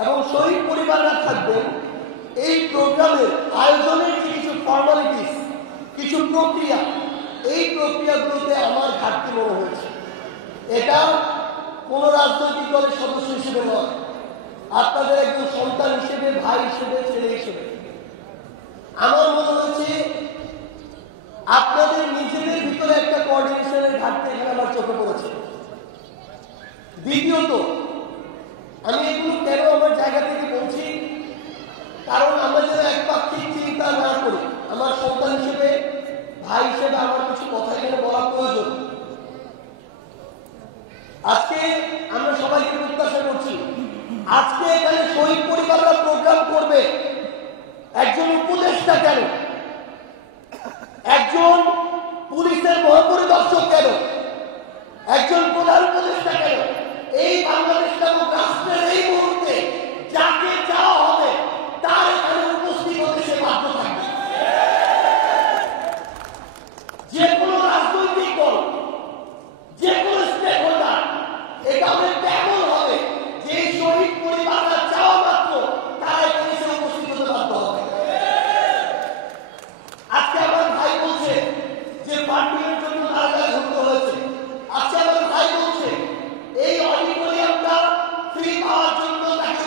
এবং শহীদ পরিবাররা থাকবেন। এই প্রোগ্রামের আয়োজনের যে কিছু ফর্মালিটিস, কিছু প্রক্রিয়া, এই প্রক্রিয়াগুলোতে আমার ঘাটতি মনে হয়েছে। এটা কোনো রাজনৈতিক দলের সদস্য হিসেবে নয়, আপনাদের একজন সন্তান হিসেবে, ভাই হিসেবে, ছেলে হিসেবে আমার মনে হয়েছে আপনাদের নিজেদের ভিতরে একটা কোঅর্ডিনেশনের ঘাটতি এখানে আমার চোখে পড়েছে। দ্বিতীয়ত, আমি এগুলো কেন আমার জায়গা থেকে বলছি, কারণ আমরা যেন একপাক্ষিক চিন্তা না করি। আমার সন্তান হিসেবে, ভাই হিসেবে আমার কিছু কথা এখানে বলা প্রয়োজন। আজকে আমরা সবাইকে প্রত্যাশা করছি, আজকে এখানে শহীদ পরিবাররা প্রোগ্রাম করবে, একজন উপদেষ্টা কেন, একজন পুলিশের মহাপরিদর্শক কেন, একজন প্রধান উপদেষ্টা কেন, এই বাংলাদেশ নামক রাষ্ট্রের এই মুহূর্তে যাকে চাওয়া হবে তার এখানে উপস্থিত হতে সে বাধ্য থাকবে। যে কোনো রাজনৈতিক দল, যে কোনো স্টেক হোল্ডার, এটা অনেকটা এমন হবে যে শহীদ পরিবাররা চাওয়া মাত্র তারা এখানে এসে উপস্থিত হতে বাধ্য হবে। আজকে আমার ভাই বলছে যে পার্টির জন্য তারা ঘুরতে হয়েছে। আজকে আমার ভাই বলছে এই অডিটোরিয়ামটা ফ্রি পাওয়ার জন্য তাকে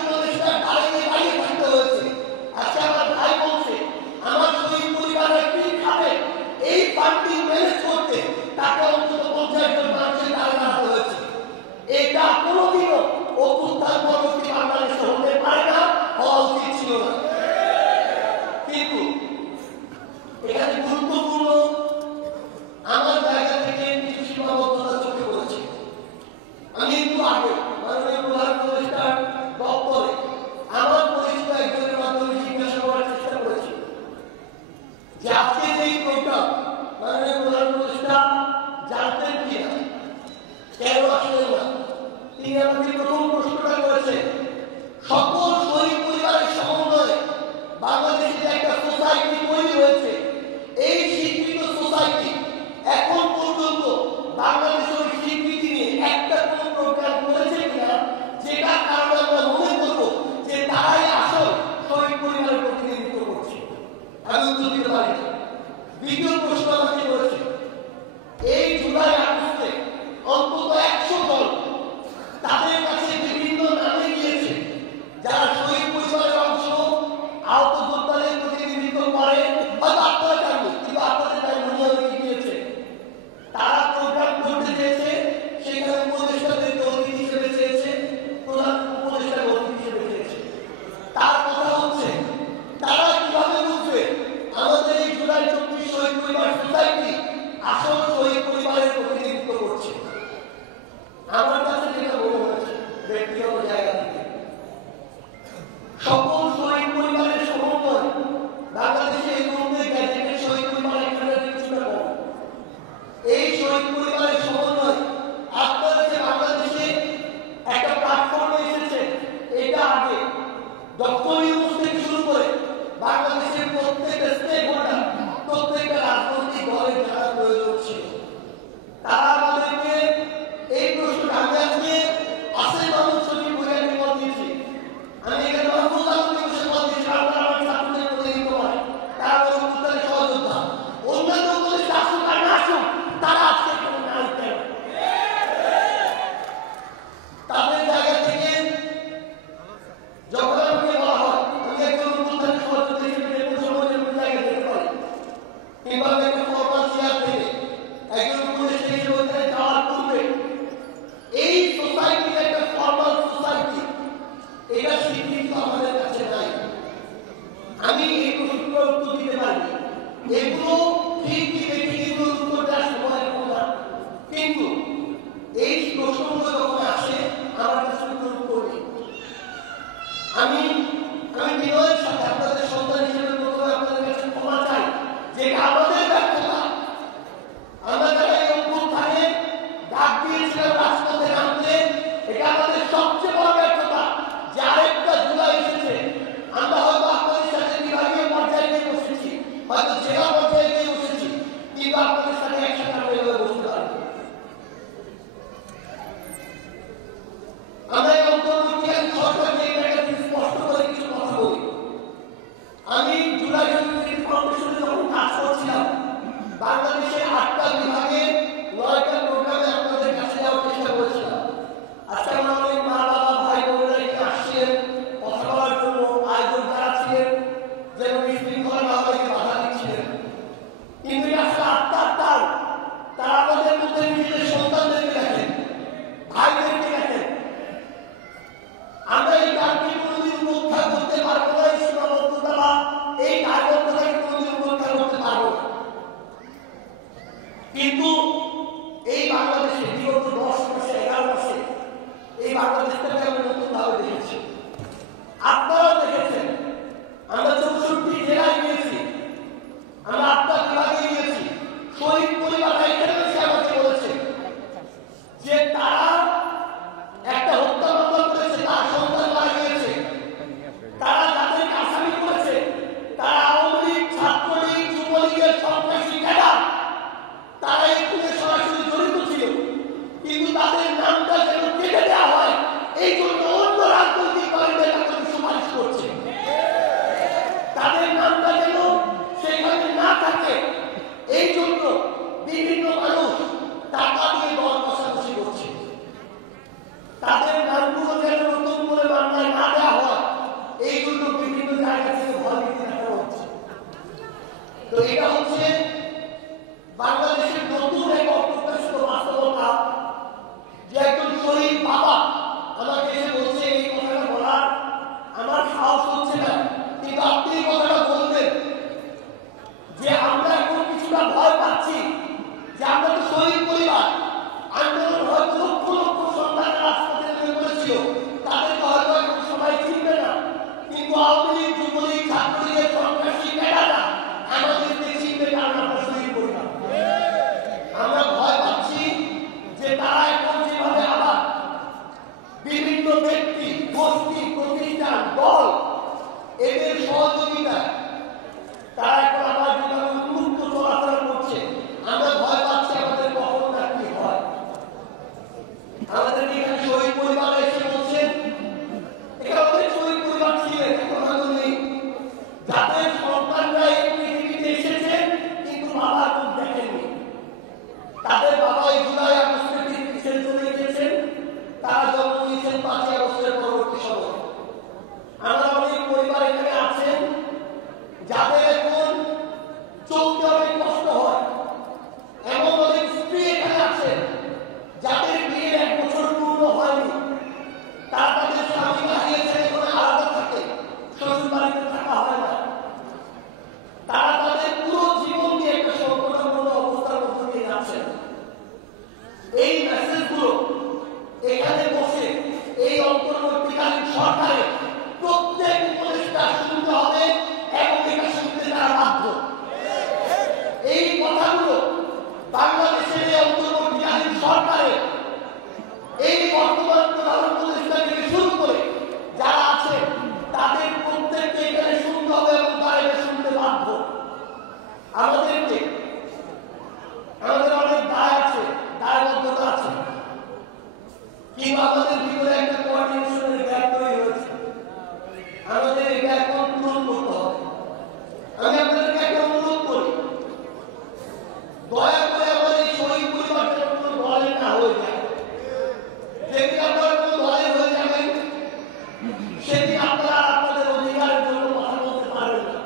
সেদিন আপনারা আপনাদের অধিকারের জন্য কথা বলতে পারবেন না।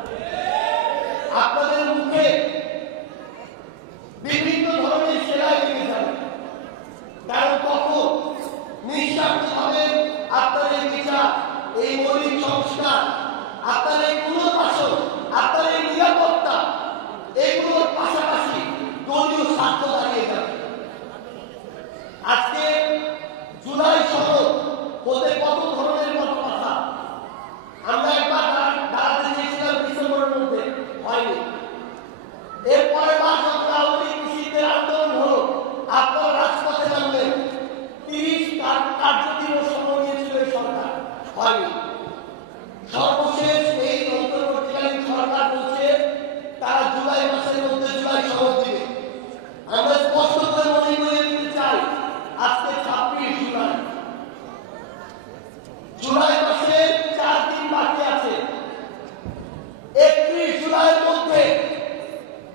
আপনাদের মুখে বিভিন্ন ধরনের সেলাই লেগে যাবে, কারণ তখন নিঃস্বার্থভাবে আপনার এই বিচার, এই মৌলিক সংস্কার, আপনার এই পুনর্বাসন, আপনার এই নিরাপত্তা, এগুলোর পাশাপাশি দলীয় স্বার্থ দাঁড়িয়ে যাবে। আজকে জুলাই সনদ হতে কত ধরনের কত কথা। আমরা একবার দাঁড়াতে চেয়েছিলাম ডিসেম্বরের মধ্যে, হয়নি। এরপরে বার যখন আওয়ামী কৃষিদের আন্দোলন হলো, আপনারা রাজপথে নামলেন, 30 কার্যদিবস সময় নিয়েছিল এই সরকার, হয়নি। সর্বশেষ এই অন্তর্বর্তীকালীন সরকার বলছে তারা জুলাই মাসের মধ্যে জুলাই সনদ দিবে। আমরা স্পষ্ট করে মনে করে দিতে চাই, আজকে 26 জুলাই, জুলাই মাসে 4 দিন বাকি আছে। 31 জুলাইয়ের মধ্যে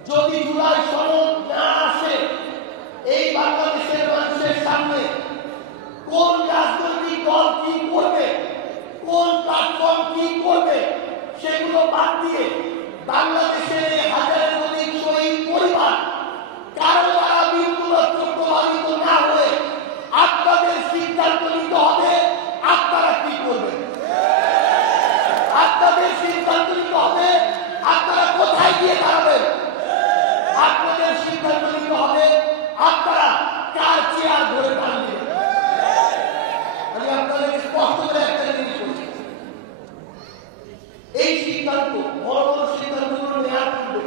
যদি জুলাই সনদ না আসে, এই বাংলাদেশের মানুষের সামনে কোন রাজনৈতিক দল কি করবে, কোন প্ল্যাটফর্ম কি করবে, সেগুলো বাদ দিয়ে বাংলাদেশের হাজারের অধিক শহীদ পরিবার কারো দ্বারা বিন্দুমাত্র প্রভাবিত না হয়ে আপনাদের সিদ্ধান্ত নিতে হবে আপনারা কি করবেন। আপনাদের সিদ্ধান্ত নিতে হবে আপনারা কোথায় গিয়ে দাঁড়াবেন। আপনাদের সিদ্ধান্ত নিতে হবে আপনারা কার চেয়ার ধরে টান দিবেন। আমি আপনাদেরকে স্পষ্ট করে একটা জিনিস বলছি, এই সিদ্ধান্ত, বড় বড় সিদ্ধান্তগুলো নেওয়ার পূর্বে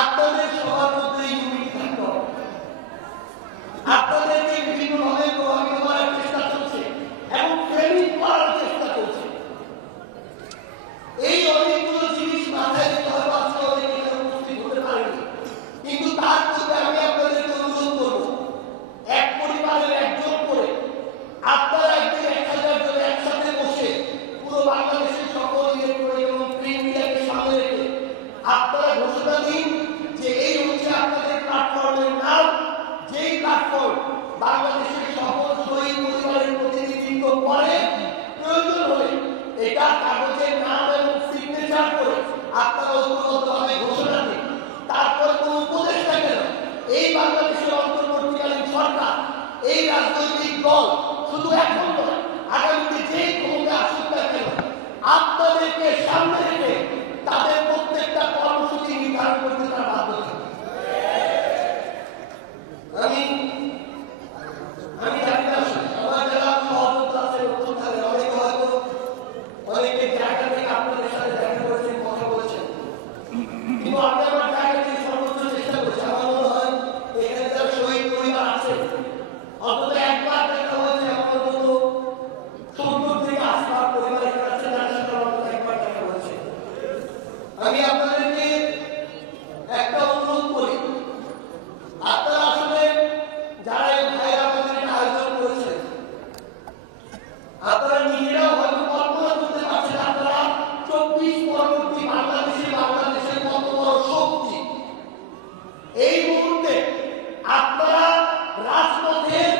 আপনাদের সবার মধ্যে ইউনিটি থাকতে হবে। আপনাদেরকে বিভিন্নভাবে প্রভাবিত করার চেষ্টা চলছে এবং ট্রেনিং করার চেষ্টা চলছে। এই অনেকগুলো জিনিস মাথায় রেখে হয়তো আজকে অনেক এখানে উপস্থিত হতে পারেনি, কিন্তু তার পূর্বে আমি আপনাদেরকে অনুরোধ করবো, এক পরিবারের একজন করে আপনারা একদিন 1000 জন একসাথে বসে পুরো বাংলাদেশের সকল ইলেকট্রনিক এবং প্রিন্ট মিডিয়াকে সামনে রেখে আপনারা ঘোষণা দিন যে এই হচ্ছে আপনাদের প্ল্যাটফর্মের নাম, যেই প্ল্যাটফর্ম বাংলাদেশের সকল শহীদ পরিবারের প্রতিনিধিত্ব করে। প্রয়োজন হলে এটা কাগজের নাম এবং সিগনেচার করে আপনারা ঐক্যবদ্ধভাবে ঘোষণা দিন। তারপর কোন উপদেষ্টা কেন, এই বাংলাদেশের অন্তর্বর্তীকালীন সরকার, এই রাজনৈতিক দল শুধু এখন নয়, আগামীতে যে ক্ষমতা আসুক না কেন, আপনাদেরকে সামনে রেখে তাদের প্রত্যেকটা কর্মসূচি নির্ধারণ করতে তারা বাধ্য থাকবে। আমি জানি না আমার যারা সহযোগিতা আছে, নতুন থাকে, অনেকে হয়তো অনেকে জায়গা থেকে আপনাদের সাথে দেখা করেছেন, কথা বলেছেন, কিন্তু আমি আমার জায়গা থেকে সর্বোচ্চ চেষ্টা করছি। আমার মনে হয় এখানে যারা শহীদ পরিবার আছে অন্তত একবার দেখা হয়েছে, আমার মতো 70 থেকে 80 পরিবার এখানে আছে, যার সাথে অন্তত একবার দেখা হয়েছে। আমি আপনাদেরকে একটা অনুরোধ করি, আপনারা আসলে যারা এই ভাইরা আমাদের আয়োজন করেছেন, আপনারা নিজেরাও হয়তো কল্পনা করতে পারছেন আপনারা 24 পরবর্তী বাংলাদেশের কত বড় শক্তি। এই মুহূর্তে আপনারা রাজপথের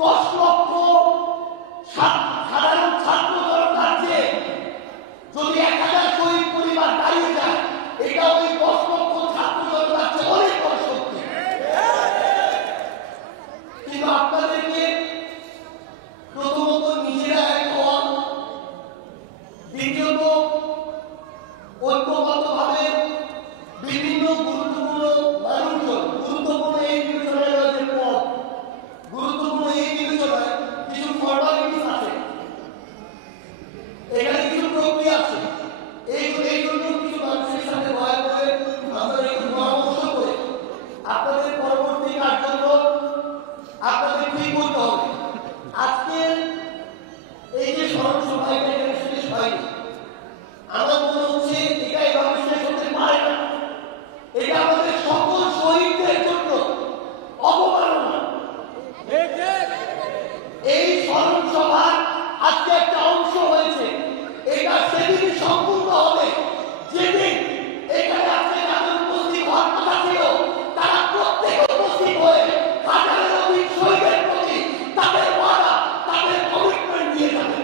10 লক্ষ সাধারণ ছাত্র জনতার চেয়ে যদি 1000 শহীদ পরিবার দাঁড়িয়ে যায়, এটা ওই 10 লক্ষ ছাত্র জনতার চেয়ে অনেক বড় শক্তি। কিন্তু আপনাদেরকে প্রথমত নিজেরা এক হন, দ্বিতীয়ত ঐক্যবদ্ধভাবে বিভিন্ন গুরুত্বপূর্ণ মানুষজন, গুরুত্বপূর্ণ এই বিবেচনায় যে পদ, গুরুত্বপূর্ণ এই বিবেচনায় কিছু ফর্মালিটিস আছে, এখানে কিছু প্রক্রিয়া আছে। এই জন্য কিছু মানুষের সাথে দয়া করে আপনাদের একটু পরামর্শ করে আপনাদের পরবর্তী কার্যক্রম আপনাদের ঠিক করতে হবে। আজকের এই যে স্মরণ সভা, এটা এখানে শেষ হয়নি। আমার মনে হচ্ছে এটা এভাবে শেষ হতে পারে না। এটা আমাদের সকল শহীদদের জন্য অবমাননা। এই স্মরণ সভার আজকে একটা অংশ হয়েছে, এটা সেদিনই সম্পূর্ণ হবে যেদিন এখানে আজকে যাদের উপস্থিত হওয়ার কথা ছিল তারা প্রত্যেকে উপস্থিত হয়ে হাজারের অধিক শহীদের প্রতি তাদের ওয়াদা, তাদের কমিটমেন্ট দিয়ে যাবে।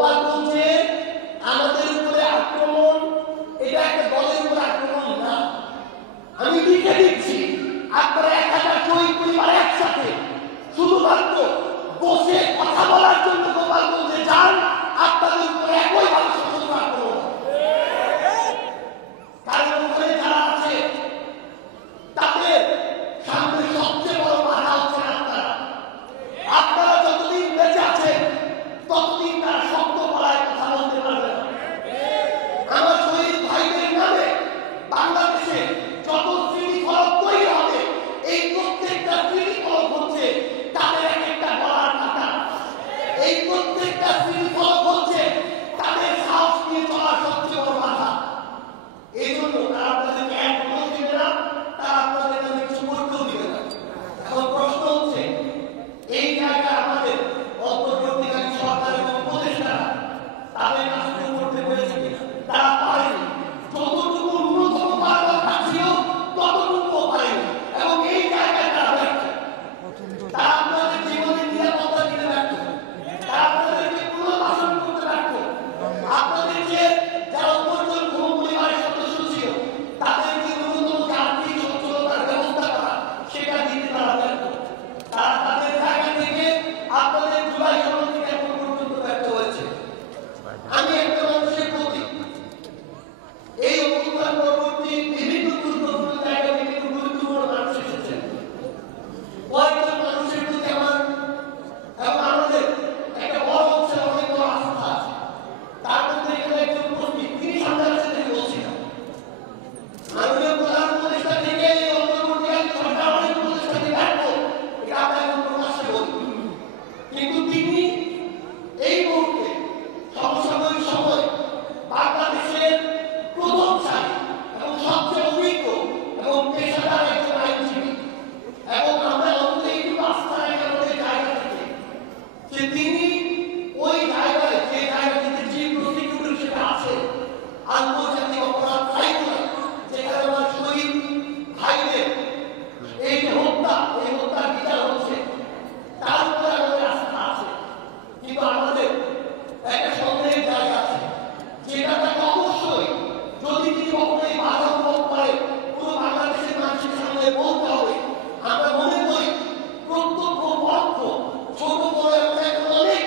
গোপালগঞ্জে আমাদের উপরে আক্রমণ এটা একটা দলের উপরে আক্রমণ না। আমি লিখে দিচ্ছি, আপনারা 1000 শহীদ পরিবার একসাথে শুধুমাত্র বসে কথা বলার জন্য গোপালগঞ্জে যান, আপনাদের উপরে একইভাবে সশস্ত্র আক্রমণ। কারণ ওখানে যারা আছে তাদের সামনে সবচেয়ে বড় বাধা হচ্ছে আপনারা। আপনারা যতদিন বেঁচে আছেন ততদিন তারা শক্ত গলায় কথা বলতে পারবে না। আমার শহীদ ভাইদের নামে বাংলাদেশে যত স্মৃতিফলক তৈরি হবে, এই প্রত্যেকটা স্মৃতিফলক হচ্ছে তাদের এক একটা গলার কাটা। এই প্রত্যেকটা স্মৃতিফলক হচ্ছে তাদের সাহস নিয়ে চলার সবচেয়ে বড় বাধা। এই জন্য তারা আপনাদেরকে একদম দেবে না, তারা আপনাদের নামে কিছু করতেও দিবে না। এখন প্রশ্ন হচ্ছে, এই জায়গায় আমাদের অন্তর্বর্তীকালীন সরকার এবং উপদেষ্টারা তাদের কাজগুলো করতে পেরেছে কিনা? তারা পারেনি। যতটুকু ন্যূনতম পারদর্শিতা ছিল ততটুকুও পারেনি, এবং এই জায়গায় তারা ব্যর্থ। তারা আপনাদের জীবনের নিরাপত্তা দিতে ব্যর্থ, তারা আপনাদেরকে পুনর্বাসন করতে ব্যর্থ, আপনাদের যে যারা উপর্জন কোনো পরিবারের সদস্য ছিল তাদেরকে ন্যূনতম যে আর্থিক সচ্ছলতার ব্যবস্থা করা সেটা দিতে তারা ব্যর্থ। তারা তাদের জায়গা থেকে আপনাদের জুলাই সনদ থেকে এখন পর্যন্ত ব্যর্থ হয়েছে। আমি একটা মানুষের প্রতি এই অভ্যুত্থান পরবর্তী বিভিন্ন গুরুত্বপূর্ণ জায়গায় বিভিন্ন গুরুত্বপূর্ণ মানুষ এসেছেন। কয়েকজন মানুষের প্রতি আমার এবং আমাদের একটা বড় অংশের অনেক বড় আস্থা আছে। তার মধ্যে এখানে একজন উপস্থিত, তিনি সামনে আসছেন থেকে বলছিলাম। মাননীয় প্রধান উপদেষ্টা থেকে এই অন্তর্বর্তীকালীন সরকার অনেক উপদেষ্টা থেকে ব্যর্থ, এটা আমরা এখন প্রকাশ্যে বলি। কিন্তু তিনি এই মুহূর্তে সমসাময়িক সময় বাংলাদেশের প্রথম সারি এবং সবচেয়ে অভিজ্ঞ এবং পেশাদার একজন আইনজীবী, এবং আমরা অন্তত এইটুকু আস্থা রাখি আমাদের জায়গা থেকে যে তিনি ওই জায়গায়, যে জায়গাটিতে চিফ প্রসিকিউটর হিসেবে আছে, আন্তর্জাতিক অপরাধ ট্রাইব্যুনাল, যেখানে আমার শহীদ ভাইদের এই যে হত্যা, এই হত্যার বিচার হচ্ছে, তার উপরে আমাদের আস্থা আছে। কিন্তু আমাদের একটা সন্দেহের জায়গা আছে, যেটা তাকে অবশ্যই যদি তিনি কখনোই বাধা উপভোগ করে পুরো বাংলাদেশের মানুষের সামনে বলতে হবে। আমরা মনে করি প্রত্যক্ষ পরোক্ষ ছোট বড় এমন অনেক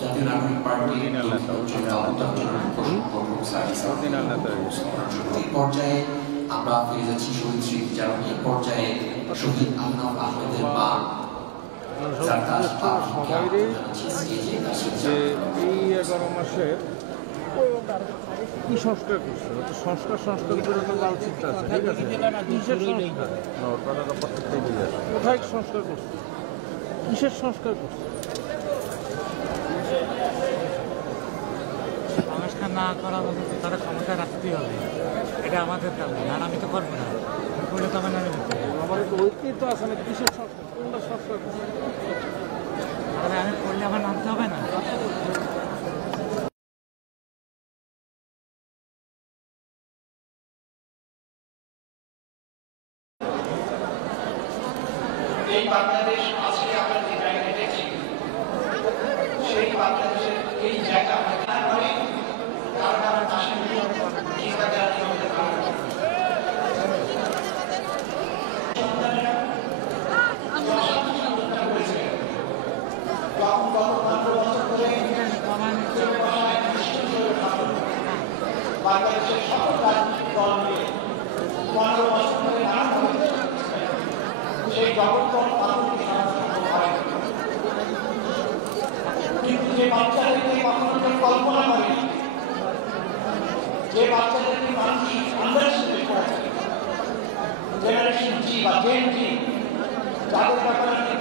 জাতীয় নাগরিক পার্টির এই পর্যায়ে আমরা ফিরে যাচ্ছি শহীদ স্মৃতিচারণ। এই পর্যায়ে শহীদ আহনাফ আহমেদের মা যে এই 11 মাসের কি সংস্কার করছে, সংস্কার করে তো লাল চিত্র আছে, ঠিক আছে, কিসের সংস্কার, কোথায় সংস্কার করছে, কিসের সংস্কার করছে? সংস্কার না করা পর্যন্ত তারা ক্ষমতা রাখতেই হবে, এটা আমাদের দাবি। আর আমি তো করবো না, করলে তখন আমি আমার একটু ঐক্যই তো আছে না, কিসের সংস্কার, কোনটা সংস্কার করছে? তাহলে আমি করলে আমার মানতে হবে না। এই বাংলাদেশ আজকে আমরা যে জায়গায় দেখছি, সেই বাংলাদেশের এই জায়গা আমরা না করে কারণ পাশে কিংবা যারা আমাদের বাংলাদেশের সকল রাজনৈতিক দল মিলে 15 বছর ধরে সেই জগৎতম কিন্তু যে বাচ্চাদেরকে কখনো কল্পনা করে, যে বাচ্চাদেরকে মানুষ আন্ডারস্ট্যান্ড করেছে, জেনারেশন জি বা জেন জি, যাদের ব্যাপারে